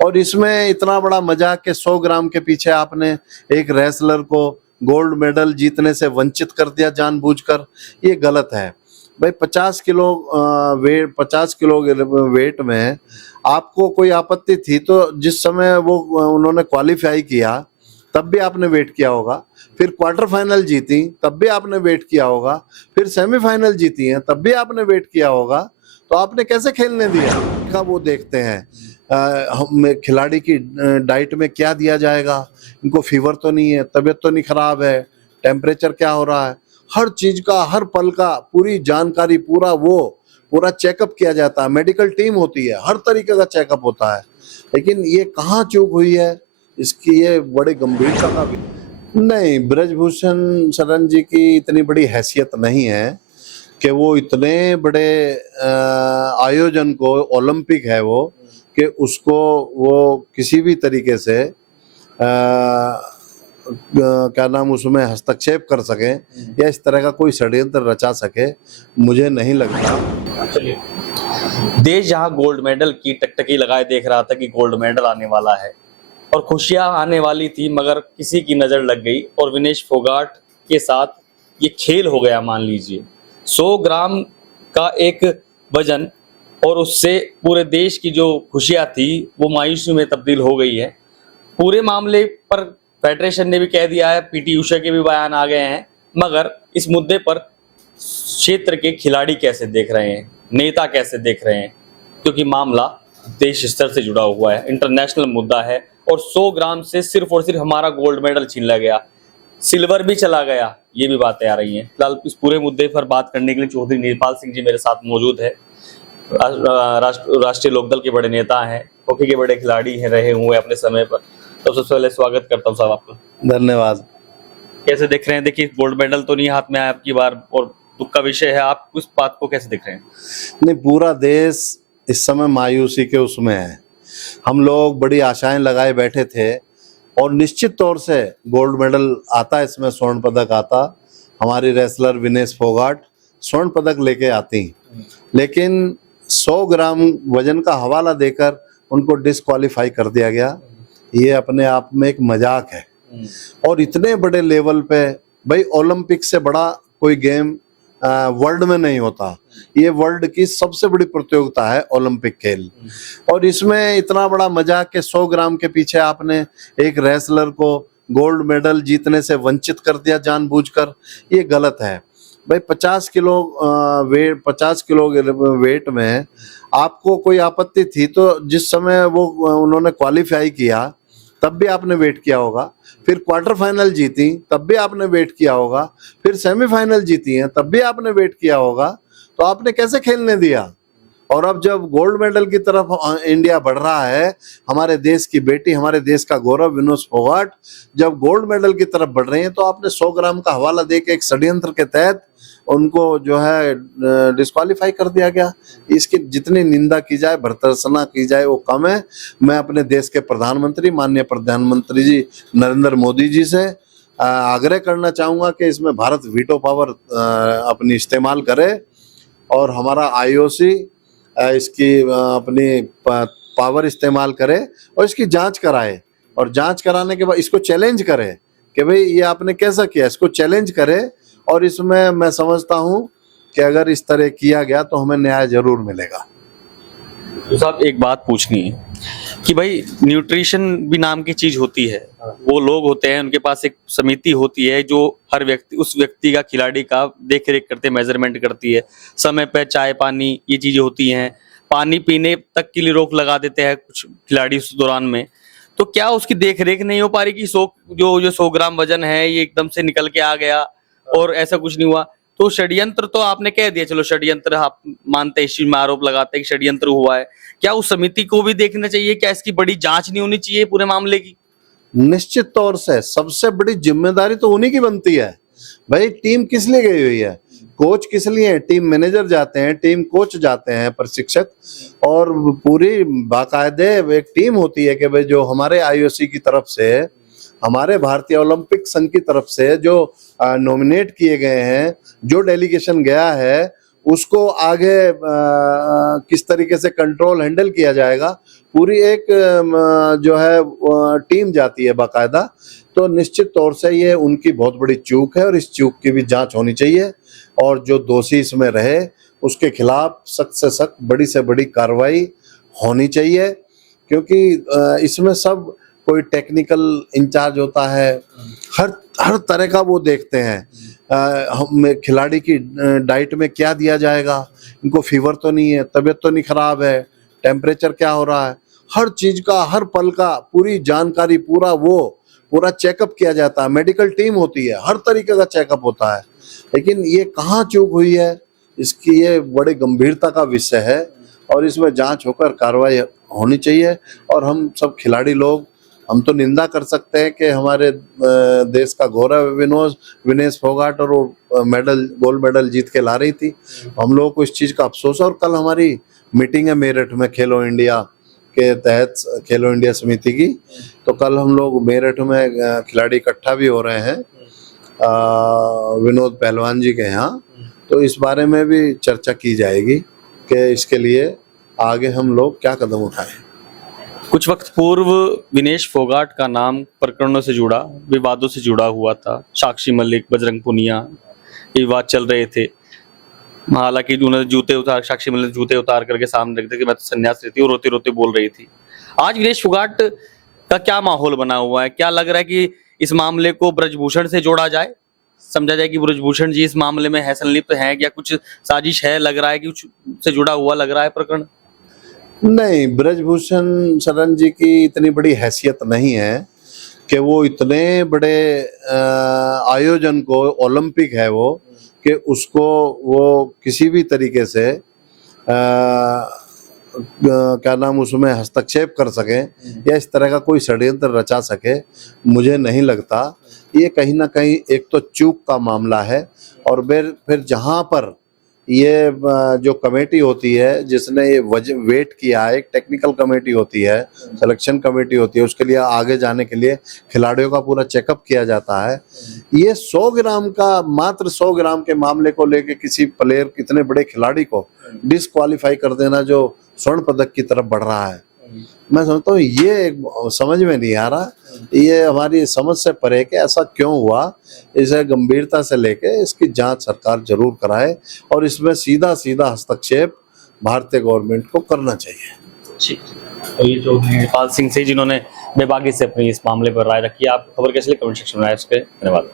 और इसमें इतना बड़ा मजाक के 100 ग्राम के पीछे आपने एक रेसलर को गोल्ड मेडल जीतने से वंचित कर दिया जानबूझकर, ये गलत है भाई। 50 किलो वेट में आपको कोई आपत्ति थी तो जिस समय वो उन्होंने क्वालिफाई किया तब भी आपने वेट किया होगा, फिर क्वार्टर फाइनल जीती तब भी आपने वेट किया होगा, फिर सेमीफाइनल जीती हैं तब भी आपने वेट किया होगा, तो आपने कैसे खेलने दिया का वो देखते हैं। हम खिलाड़ी की डाइट में क्या दिया जाएगा, इनको फीवर तो नहीं है, तबीयत तो नहीं खराब है, टेम्परेचर क्या हो रहा है, हर चीज का हर पल का पूरी जानकारी पूरा चेकअप किया जाता है। मेडिकल टीम होती है, हर तरीके का चेकअप होता है। लेकिन ये कहाँ चूक हुई है, इसकी ये बड़ी गंभीरता का नहीं। ब्रजभूषण शरण जी की इतनी बड़ी हैसियत नहीं है कि वो इतने बड़े आयोजन को, ओलंपिक है वो, कि उसको वो किसी भी तरीके से क्या नाम उसमें हस्तक्षेप कर सके या इस तरह का कोई षड्यंत्र रचा सके, मुझे नहीं लगता। चलिए, देश जहां गोल्ड मेडल की टकटकी लगाए देख रहा था कि गोल्ड मेडल आने वाला है और खुशियां आने वाली थी, मगर किसी की नज़र लग गई और विनेश फोगाट के साथ ये खेल हो गया। मान लीजिए 100 ग्राम का एक वजन और उससे पूरे देश की जो खुशियां थी वो मायूसी में तब्दील हो गई है। पूरे मामले पर फेडरेशन ने भी कह दिया है, पीटी उषा के भी बयान आ गए हैं, मगर इस मुद्दे पर क्षेत्र के खिलाड़ी कैसे देख रहे हैं, नेता कैसे देख रहे हैं, क्योंकि मामला देश स्तर से जुड़ा हुआ है, इंटरनेशनल मुद्दा है और 100 ग्राम से सिर्फ और सिर्फ हमारा गोल्ड मेडल छीन लिया गया, सिल्वर भी चला गया, ये भी बातें आ रही हैं। फिलहाल इस पूरे मुद्दे पर बात करने के लिए चौधरी नीरपाल सिंह जी मेरे साथ मौजूद है। राष्ट्रीय लोकदल के बड़े नेता हैं, हॉकी के बड़े खिलाड़ी हैं, रहे हुए अपने समय पर। तो सबसे पहले स्वागत करता हूँ साहब आपका। धन्यवाद। कैसे देख रहे हैं? देखिए, गोल्ड मेडल तो नहीं हाथ में आया आपकी बार और दुख का विषय है, आप उस बात को कैसे देख रहे हैं? नहीं, पूरा देश इस समय मायूसी के उसमें है। हम लोग बड़ी आशाएं लगाए बैठे थे और निश्चित तौर से गोल्ड मेडल आता, इसमें स्वर्ण पदक आता, हमारी रेसलर विनेश फोगाट स्वर्ण पदक लेके आती, लेकिन 100 ग्राम वजन का हवाला देकर उनको डिस्क्वालीफाई कर दिया गया। ये अपने आप में एक मजाक है और इतने बड़े लेवल पे भाई, ओलंपिक से बड़ा कोई गेम वर्ल्ड में नहीं होता। ये वर्ल्ड की सबसे बड़ी प्रतियोगिता है ओलंपिक खेल, और इसमें इतना बड़ा मजाक के 100 ग्राम के पीछे आपने एक रेसलर को गोल्ड मेडल जीतने से वंचित कर दिया जानबूझकर, ये गलत है भाई। 50 किलो वेट में आपको कोई आपत्ति थी तो जिस समय वो उन्होंने क्वालिफाई किया तब भी आपने वेट किया होगा, फिर क्वार्टर फाइनल जीती तब भी आपने वेट किया होगा, फिर सेमीफाइनल जीती हैं तब भी आपने वेट किया होगा, तो आपने कैसे खेलने दिया? और अब जब गोल्ड मेडल की तरफ इंडिया बढ़ रहा है, हमारे देश की बेटी, हमारे देश का गौरव विनेश फोगाट जब गोल्ड मेडल की तरफ बढ़ रहे हैं, तो आपने 100 ग्राम का हवाला देके एक षड्यंत्र के तहत उनको जो है डिस्क्वालीफाई कर दिया गया। इसकी जितनी निंदा की जाए, भर्त्सना की जाए, वो कम है। मैं अपने देश के प्रधानमंत्री, माननीय प्रधानमंत्री जी नरेंद्र मोदी जी से आग्रह करना चाहूँगा कि इसमें भारत वीटो पावर अपनी इस्तेमाल करे और हमारा IOC इसकी अपनी पावर इस्तेमाल करे और इसकी जांच कराए, और जांच कराने के बाद इसको चैलेंज करे कि भाई ये आपने कैसा किया, इसको चैलेंज करे। और इसमें मैं समझता हूं कि अगर इस तरह किया गया तो हमें न्याय जरूर मिलेगा। तो साहब, एक बात पूछनी है कि भाई न्यूट्रिशन भी नाम की चीज होती है, वो लोग होते हैं, उनके पास एक समिति होती है जो हर व्यक्ति, उस व्यक्ति का, खिलाड़ी का देख रेख करते, मेजरमेंट करती है, समय पर चाय पानी ये चीजें होती हैं, पानी पीने तक के लिए रोक लगा देते हैं कुछ खिलाड़ी उस दौरान में। तो क्या उसकी देख रेख नहीं हो पा रही कि 100 ग्राम वजन है ये एकदम से निकल के आ गया और ऐसा कुछ नहीं हुआ? तो षड्यंत्र तो आपने कह दिया, चलो षड्यंत्र आप मानते हैं, इस चीज में आरोप लगाते हैं कि षड्यंत्र हुआ है, क्या उस समिति को भी देखना चाहिए? क्या इसकी बड़ी जांच नहीं होनी चाहिए पूरे मामले की? निश्चित तौर से सबसे बड़ी जिम्मेदारी तो उन्हीं की बनती है भाई। टीम किस लिए गई हुई है, कोच किस लिए है? टीम मैनेजर जाते हैं, टीम कोच जाते हैं, प्रशिक्षक, और पूरी बाकायदे एक टीम होती है कि भाई जो हमारे IOC की तरफ से, हमारे भारतीय ओलंपिक संघ की तरफ से जो नॉमिनेट किए गए हैं, जो डेलीगेशन गया है, उसको आगे किस तरीके से कंट्रोल हैंडल किया जाएगा, पूरी एक जो है टीम जाती है बाकायदा। तो निश्चित तौर से ये उनकी बहुत बड़ी चूक है और इस चूक की भी जांच होनी चाहिए और जो दोषी इसमें रहे उसके खिलाफ सख्त से सख्त, बड़ी से बड़ी कार्रवाई होनी चाहिए, क्योंकि इसमें सब कोई टेक्निकल इंचार्ज होता है, हर तरह का वो देखते हैं। खिलाड़ी की डाइट में क्या दिया जाएगा, इनको फीवर तो नहीं है, तबीयत तो नहीं खराब है, टेम्परेचर क्या हो रहा है, हर चीज का, हर पल का पूरी जानकारी, पूरा चेकअप किया जाता है। मेडिकल टीम होती है, हर तरीके का चेकअप होता है। लेकिन ये कहाँ चूक हुई है, इसकी ये बड़ी गंभीरता का विषय है और इसमें जांच होकर कार्रवाई होनी चाहिए। और हम सब खिलाड़ी लोग, हम तो निंदा कर सकते हैं कि हमारे देश का गौरव विनेश फोगाट और वो गोल्ड मेडल जीत के ला रही थी, हम लोगों को इस चीज़ का अफसोस है। और कल हमारी मीटिंग है मेरठ में खेलो इंडिया के तहत, खेलो इंडिया समिति की, तो कल हम लोग मेरठ में खिलाड़ी इकट्ठा भी हो रहे हैं विनोद पहलवान जी के यहाँ, तो इस बारे में भी चर्चा की जाएगी कि इसके लिए आगे हम लोग क्या कदम उठाएं। कुछ वक्त पूर्व विनेश फोगाट का नाम प्रकरणों से जुड़ा, विवादों से जुड़ा हुआ था। साक्षी मलिक, बजरंग पुनिया, ये विवाद चल रहे थे। हालांकि उन्होंने साक्षी मलिक जूते उतार करके सामने रख दिया कि मैं तो संन्यास लेती हूँ, रोते रोते बोल रही थी। आज विनेश फोगाट का क्या माहौल बना हुआ है? क्या लग रहा है कि इस मामले को ब्रजभूषण से जोड़ा जाए, समझा जाए कि ब्रजभूषण जी इस मामले में है, संलिप्त हैं, या कुछ साजिश है, लग रहा है कि कुछ से जुड़ा हुआ लग रहा है प्रकरण? नहीं, ब्रजभूषण शरण जी की इतनी बड़ी हैसियत नहीं है कि वो इतने बड़े आयोजन को, ओलंपिक है वो, कि उसको वो किसी भी तरीके से क्या नाम उसमें हस्तक्षेप कर सके या इस तरह का कोई षड्यंत्र रचा सके, मुझे नहीं लगता। ये कहीं ना कहीं एक तो चूक का मामला है और फिर जहाँ पर ये जो कमेटी होती है जिसने ये वेट किया है, एक टेक्निकल कमेटी होती है, सिलेक्शन कमेटी होती है, उसके लिए आगे जाने के लिए खिलाड़ियों का पूरा चेकअप किया जाता है। ये 100 ग्राम का, मात्र 100 ग्राम के मामले को लेके किसी प्लेयर, इतने बड़े खिलाड़ी को डिस्क्वालीफाई कर देना जो स्वर्ण पदक की तरफ बढ़ रहा है, मैं समझता हूँ ये समझ में नहीं आ रहा। ये हमारी समझ से परे कि ऐसा क्यों हुआ, इसे गंभीरता से लेके इसकी जांच सरकार जरूर कराए और इसमें सीधा हस्तक्षेप भारतीय गवर्नमेंट को करना चाहिए। तो ये जो नेपाल सिंह से जिन्होंने बेबाकी से अपनी इस मामले पर राय रखी, आप खबर कैसे कमेंट सेक्शन में आए, इसके धन्यवाद।